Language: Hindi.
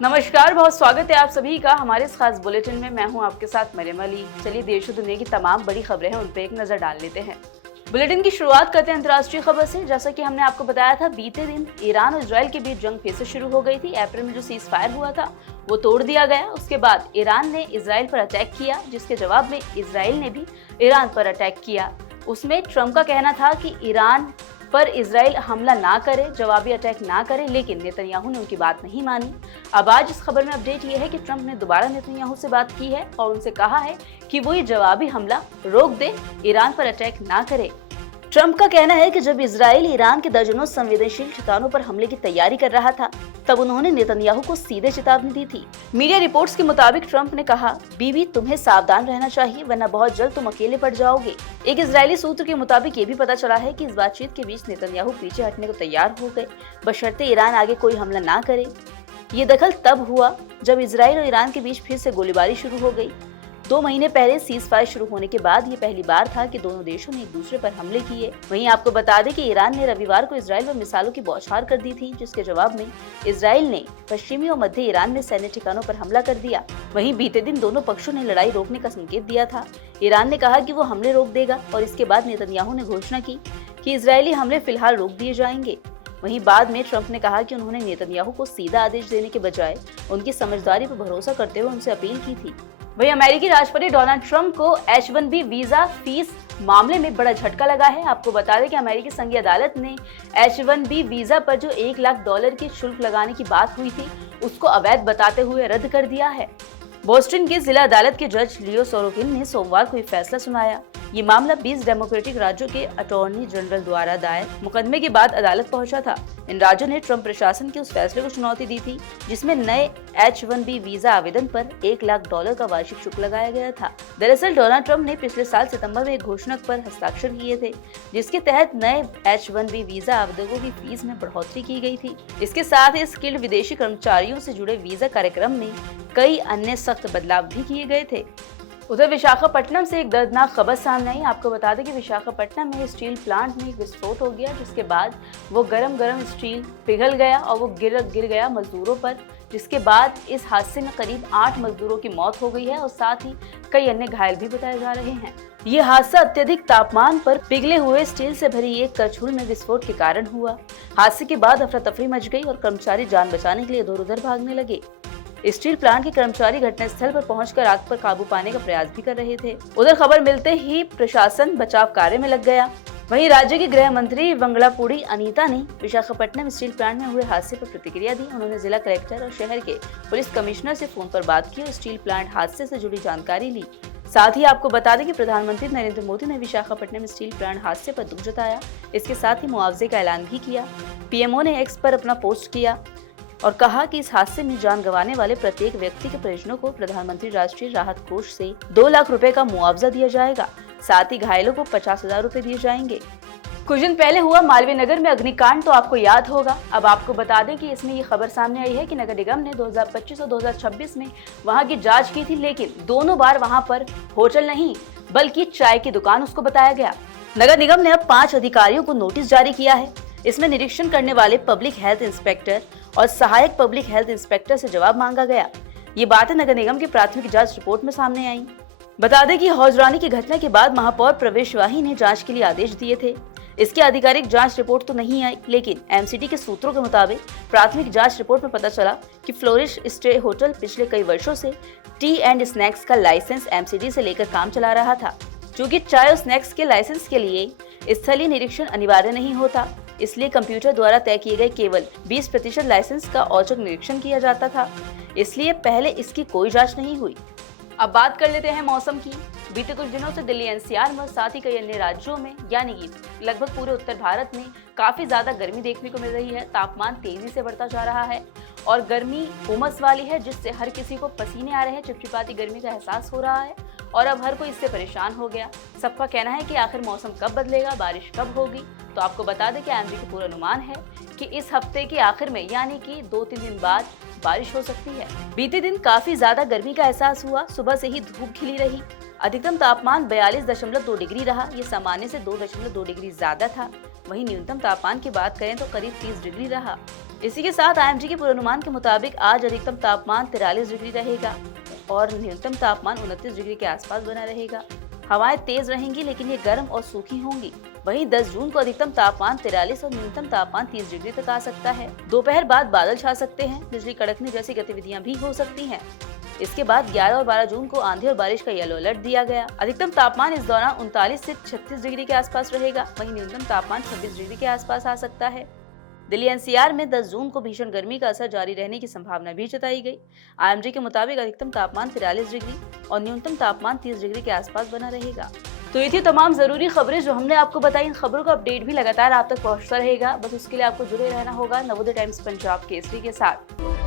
नमस्कार, बहुत स्वागत है आप सभी का हमारे इस खास बुलेटिन में। मैं हूं आपके साथ मरियम अली। चलिए देश और दुनिया की तमाम बड़ी खबरें हैं उन पे एक नजर डाल लेते हैं। बुलेटिन की शुरुआत करते हैं अंतर्राष्ट्रीय खबर से। जैसा कि हमने आपको बताया था, बीते दिन ईरान और इजराइल के बीच जंग फिर से शुरू हो गई थी। अप्रैल में जो सीज फायर हुआ था वो तोड़ दिया गया। उसके बाद ईरान ने इजराइल पर अटैक किया, जिसके जवाब में इजराइल ने भी ईरान पर अटैक किया। उसमें ट्रंप का कहना था कि ईरान पर इजराइल हमला ना करे, जवाबी अटैक ना करे, लेकिन नेतन्याहू ने उनकी बात नहीं मानी। अब आज इस खबर में अपडेट ये है कि ट्रंप ने दोबारा नेतन्याहू से बात की है और उनसे कहा है कि वो ये जवाबी हमला रोक दे, ईरान पर अटैक ना करे। ट्रंप का कहना है कि जब इजराइल ईरान के दर्जनों संवेदनशील ठिकानों पर हमले की तैयारी कर रहा था, तब उन्होंने नेतन्याहू को सीधे चेतावनी दी थी। मीडिया रिपोर्ट्स के मुताबिक ट्रंप ने कहा, बीबी तुम्हें सावधान रहना चाहिए, वरना बहुत जल्द तुम अकेले पड़ जाओगे। एक इजरायली सूत्र के मुताबिक ये भी पता चला है कि इस बातचीत के बीच नेतन्याहू पीछे हटने को तैयार हो गए, बशर्ते ईरान आगे कोई हमला ना करे। ये दखल तब हुआ जब इजराइल और ईरान के बीच फिर से गोलीबारी शुरू हो गई। 2 महीने पहले सीज फायर शुरू होने के बाद ये पहली बार था कि दोनों देशों ने एक दूसरे पर हमले किए। वहीं आपको बता दें कि ईरान ने रविवार को इजराइल पर मिसाइलों की बौछार कर दी थी, जिसके जवाब में इजराइल ने पश्चिमी और मध्य ईरान में सैन्य ठिकानों पर हमला कर दिया। वहीं बीते दिन दोनों पक्षों ने लड़ाई रोकने का संकेत दिया था। ईरान ने कहा कि वो हमले रोक देगा और इसके बाद नेतन्याहू ने घोषणा की कि इजरायली हमले फिलहाल रोक दिए जाएंगे। वहीं बाद में ट्रंप ने कहा कि उन्होंने नेतन्याहू को सीधा आदेश देने के बजाय उनकी समझदारी पर भरोसा करते हुए उनसे अपील की थी। वहीं अमेरिकी राष्ट्रपति डोनाल्ड ट्रंप को H-1B वीजा फीस मामले में बड़ा झटका लगा है। आपको बता दें कि अमेरिकी संघीय अदालत ने H-1B वीजा पर जो $1 लाख की शुल्क लगाने की बात हुई थी, उसको अवैध बताते हुए रद्द कर दिया है। बोस्टन की जिला अदालत के जज लियो सोरोकिन ने सोमवार को ये फैसला सुनाया। ये मामला 20 डेमोक्रेटिक राज्यों के अटॉर्नी जनरल द्वारा दायर मुकदमे के बाद अदालत पहुंचा था। इन राज्यों ने ट्रंप प्रशासन के उस फैसले को चुनौती दी थी जिसमें नए H-1B वीजा आवेदन पर $1 लाख का वार्षिक शुल्क लगाया गया था। दरअसल डोनाल्ड ट्रंप ने पिछले साल सितंबर में एक घोषणा पर हस्ताक्षर किए थे, जिसके तहत नए H-1B वीजा आवेदकों की फीस में बढ़ोतरी की गई थी। इसके साथ ही स्किल्ड विदेशी कर्मचारियों से जुड़े वीजा कार्यक्रम में कई अन्य सख्त बदलाव भी किए गए थे। उधर विशाखापट्टनम से एक दर्दनाक खबर सामने आई। आपको बता दें कि विशाखापट्टनम में स्टील प्लांट में एक विस्फोट हो गया, जिसके बाद वो गरम स्टील पिघल गया और वो गिर गया मजदूरों पर, जिसके बाद इस हादसे में करीब 8 मजदूरों की मौत हो गई है और साथ ही कई अन्य घायल भी बताए जा रहे हैं। ये हादसा अत्यधिक तापमान पर पिघले हुए स्टील से भरी एक करछुल में विस्फोट के कारण हुआ। हादसे के बाद अफरा तफरी मच गई और कर्मचारी जान बचाने के लिए इधर उधर भागने लगे। स्टील प्लांट के कर्मचारी घटनास्थल पर पहुंचकर आग पर काबू पाने का प्रयास भी कर रहे थे। उधर खबर मिलते ही प्रशासन बचाव कार्य में लग गया। वहीं राज्य की गृह मंत्री वंगलापुड़ी अनीता ने विशाखापट्टनम स्टील प्लांट में हुए हादसे पर प्रतिक्रिया दी। उन्होंने जिला कलेक्टर और शहर के पुलिस कमिश्नर से फोन पर बात की और स्टील प्लांट हादसे से जुड़ी जानकारी ली। साथ ही आपको बता दें कि प्रधानमंत्री नरेंद्र मोदी ने विशाखापट्टनम स्टील प्लांट हादसे पर दुख जताया। इसके साथ ही मुआवजे का ऐलान भी किया। पीएमओ ने एक्स पर अपना पोस्ट किया और कहा कि इस हादसे में जान गंवाने वाले प्रत्येक व्यक्ति के परिजनों को प्रधानमंत्री राष्ट्रीय राहत कोष से 2 लाख रुपए का मुआवजा दिया जाएगा। साथ ही घायलों को 50,000 रुपए दिए जाएंगे। कुछ दिन पहले हुआ मालवीय नगर में अग्निकांड तो आपको याद होगा। अब आपको बता दें कि इसमें ये खबर सामने आई है कि नगर निगम ने 2025 और 2026 में वहां की जांच की थी, लेकिन दोनों बार वहां पर होटल नहीं बल्कि चाय की दुकान उसको बताया गया। नगर निगम ने अब 5 अधिकारियों को नोटिस जारी किया है। इसमें निरीक्षण करने वाले पब्लिक हेल्थ इंस्पेक्टर और सहायक पब्लिक हेल्थ इंस्पेक्टर से जवाब मांगा गया। ये बातें नगर निगम की प्राथमिक जांच रिपोर्ट में सामने आई। बता दें कि हौजरानी की घटना के बाद महापौर प्रवेश वाही ने जांच के लिए आदेश दिए थे। इसकी आधिकारिक जांच रिपोर्ट तो नहीं आई, लेकिन एमसीडी के सूत्रों के मुताबिक प्राथमिक जांच रिपोर्ट में पता चला कि फ्लोरिश स्टे होटल पिछले कई वर्षों से टी एंड स्नैक्स का लाइसेंस एमसीडी से लेकर काम चला रहा था। चूँकि चाय और स्नैक्स के लाइसेंस के लिए स्थलीय निरीक्षण अनिवार्य नहीं होता, इसलिए कंप्यूटर द्वारा तय किए गए केवल 20% लाइसेंस का औचक निरीक्षण किया जाता था। इसलिए पहले इसकी कोई जांच नहीं हुई। अब बात कर लेते हैं मौसम की। बीते कुछ दिनों से दिल्ली एनसीआर में साथ ही कई अन्य राज्यों में यानी कि लगभग पूरे उत्तर भारत में काफी ज्यादा गर्मी देखने को मिल रही है। तापमान तेजी से बढ़ता जा रहा है और गर्मी उमस वाली है, जिससे हर किसी को पसीने आ रहे हैं, चिपचिपाती गर्मी का एहसास हो रहा है और अब हर कोई इससे परेशान हो गया। सबका कहना है कि आखिर मौसम कब बदलेगा, बारिश कब होगी। तो आपको बता दें कि आईएमडी का पूरा अनुमान है कि इस हफ्ते के आखिर में यानी कि 2-3 दिन बाद बारिश हो सकती है। बीते दिन काफी ज्यादा गर्मी का एहसास हुआ। सुबह से ही धूप खिली रही। अधिकतम तापमान 42.2 डिग्री रहा। ये सामान्य से 2.2 डिग्री ज्यादा था। वहीं न्यूनतम तापमान की बात करें तो करीब 30 डिग्री रहा। इसी के साथ IMD के पूर्वानुमान के मुताबिक आज अधिकतम तापमान 43 डिग्री रहेगा और न्यूनतम तापमान 29 डिग्री के आसपास बना रहेगा। हवाएं तेज रहेंगी लेकिन ये गर्म और सूखी होंगी। वहीं 10 जून को अधिकतम तापमान 43 और न्यूनतम तापमान 30 डिग्री तक आ सकता है। दोपहर बाद बादल छा सकते हैं, बिजली कड़कने जैसी गतिविधियां भी हो सकती हैं। इसके बाद 11 और 12 जून को आंधी और बारिश का येलो अलर्ट दिया गया। अधिकतम तापमान इस दौरान 39 से 36 डिग्री के आसपास रहेगा। वहीं न्यूनतम तापमान 26 डिग्री के आसपास आ सकता है। दिल्ली NCR में 10 जून को भीषण गर्मी का असर जारी रहने की संभावना भी जताई गई। IMD के मुताबिक अधिकतम तापमान 43 डिग्री और न्यूनतम तापमान 30 डिग्री के आसपास बना रहेगा। तो ये थी तमाम जरूरी खबरें जो हमने आपको बताई। इन खबरों का अपडेट भी लगातार आप तक पहुंचता रहेगा। बस उसके लिए आपको जुड़े रहना होगा नवोदय टाइम्स पंजाब केसरी के साथ।